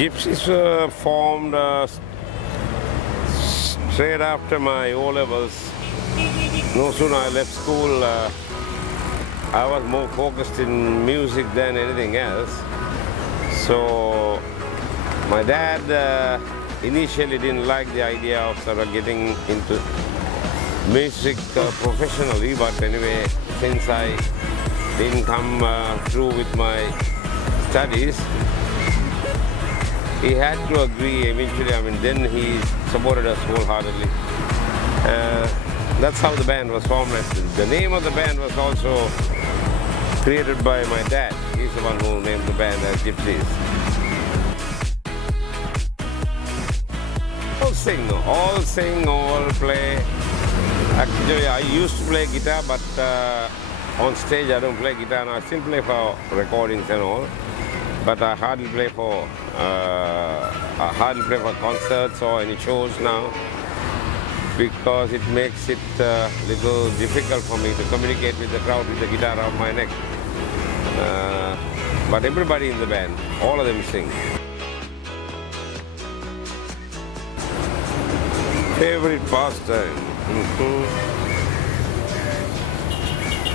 Gypsies were formed straight after my O-levels. No sooner I left school, I was more focused in music than anything else. So my dad initially didn't like the idea of sort of getting into music professionally, but anyway, since I didn't come through with my studies, he had to agree eventually. I mean, then he supported us wholeheartedly. That's how the band was formed. The name of the band was also created by my dad. He's the one who named the band as Gypsies. All sing, all play. Actually, I used to play guitar, but on stage I don't play guitar now. I still play for recordings and all, but I hardly play for concerts or any shows now, because it makes it a little difficult for me to communicate with the crowd with the guitar around my neck. But everybody in the band, all of them sing. Favorite pastime?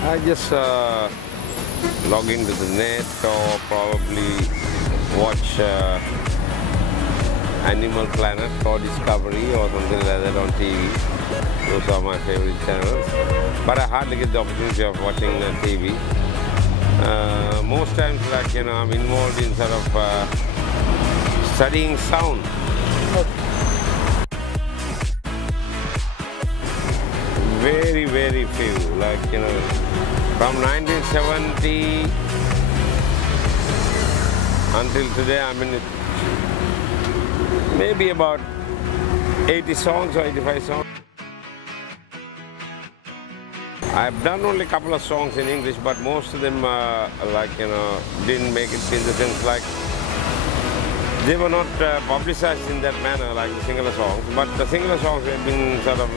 I just log into the net or probably watch Animal Planet or Discovery or something like that on TV. Those are my favorite channels. But I hardly get the opportunity of watching TV. Most times, like, you know, I'm involved in sort of studying sound. Very, very few. Like, you know, from 1970 until today, I mean, maybe about 80 songs or 85 songs. I've done only a couple of songs in English, but most of them, like, you know, didn't make it in the sense like they were not publicized in that manner like the singular songs. But the singular songs have been sort of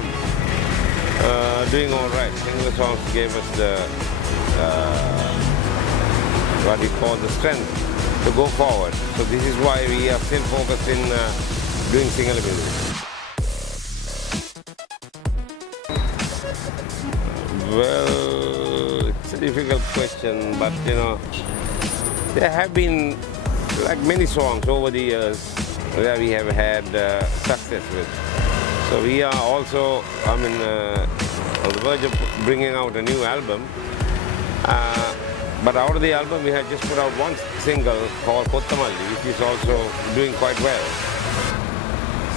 doing all right. Singular songs gave us the what we call the strength to go forward. So this is why we are still focused in doing singular music. Well, it's a difficult question, but you know, there have been like many songs over the years where we have had success with. So we are also, I mean, on the verge of bringing out a new album. But out of the album, we have just put out one single called Kottamalli, which is also doing quite well.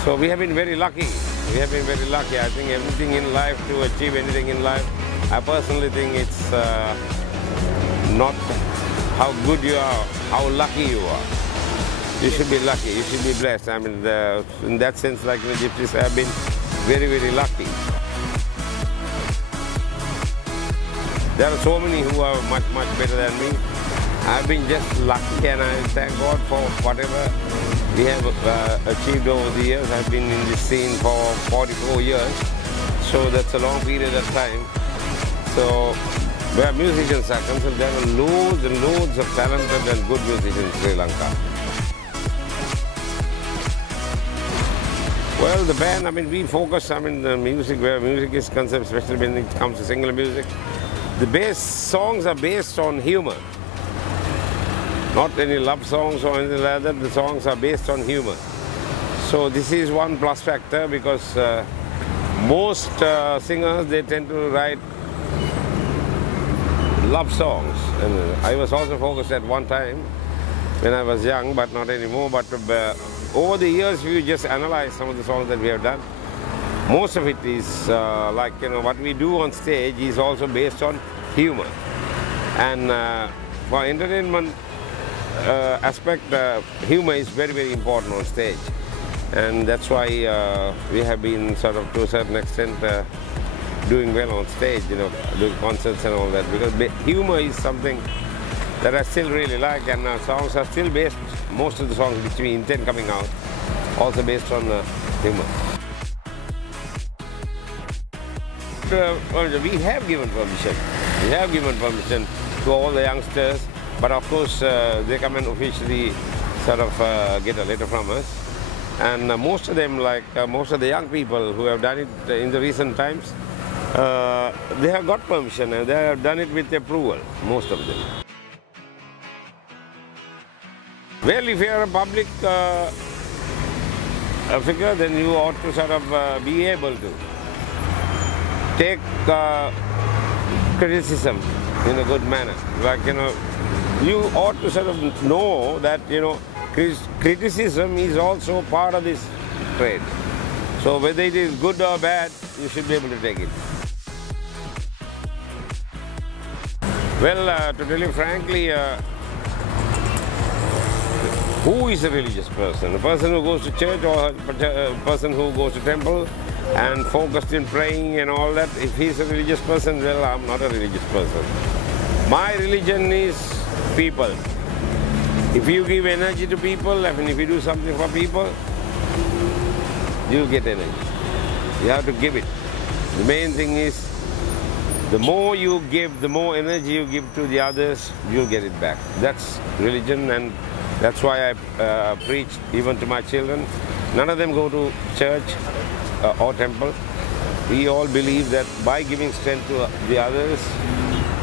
So we have been very lucky. We have been very lucky. I think everything in life, to achieve anything in life, I personally think it's not how good you are, how lucky you are. You should be lucky, you should be blessed. I mean, in that sense, like the Gypsies have been very, very lucky. There are so many who are much, much better than me. I've been just lucky, and I thank God for whatever we have achieved over the years. I've been in this scene for 44 years, so that's a long period of time. So where musicians are concerned, there are loads and loads of talented and good musicians in Sri Lanka. Well, the band, I mean, we focus, I mean, the music, where music is concerned, especially when it comes to single music. The bass songs are based on humor. Not any love songs or anything like that, the songs are based on humor. So this is one plus factor, because most singers, they tend to write love songs. And I was also focused at one time when I was young, but not anymore. But over the years, if you just analyze some of the songs that we have done, most of it is like, you know, what we do on stage is also based on humor. And for entertainment aspect, humor is very, very important on stage. And that's why we have been sort of, to a certain extent, doing well on stage, you know, doing concerts and all that, because humor is something that I still really like, and songs are still based, most of the songs which we intend coming out, also based on humor. We have given permission. We have given permission to all the youngsters, but of course they come and officially sort of get a letter from us. And most of them, like most of the young people who have done it in the recent times, they have got permission and they have done it with approval, most of them. Well, if you are a public figure, then you ought to sort of be able to take criticism in a good manner. Like, you ought to sort of know that, criticism is also part of this trade. So whether it is good or bad, you should be able to take it. Well, to tell you frankly, who is a religious person? A person who goes to church or a person who goes to temple and focused in praying and all that? If he's a religious person, well, I'm not a religious person. My religion is people. If you give energy to people, I mean, if you do something for people, you'll get energy. You have to give it. The main thing is, the more you give, the more energy you give to the others, you'll get it back. That's religion, and that's why I preach even to my children. None of them go to church or temple. We all believe that by giving strength to the others,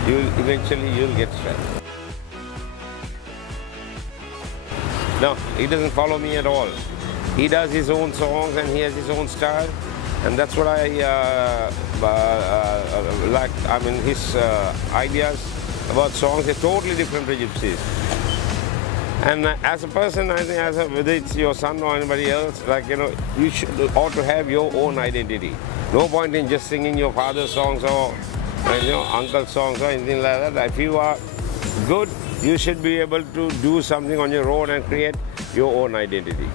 eventually you'll get strength. No, he doesn't follow me at all. He does his own songs and he has his own style, and that's what I like. I mean, his ideas about songs are totally different to Gypsies. And as a person, I think, whether it's your son or anybody else, like, you ought to have your own identity. No point in just singing your father's songs or, uncle's songs or anything like that. If you are good, you should be able to do something on your own and create your own identity.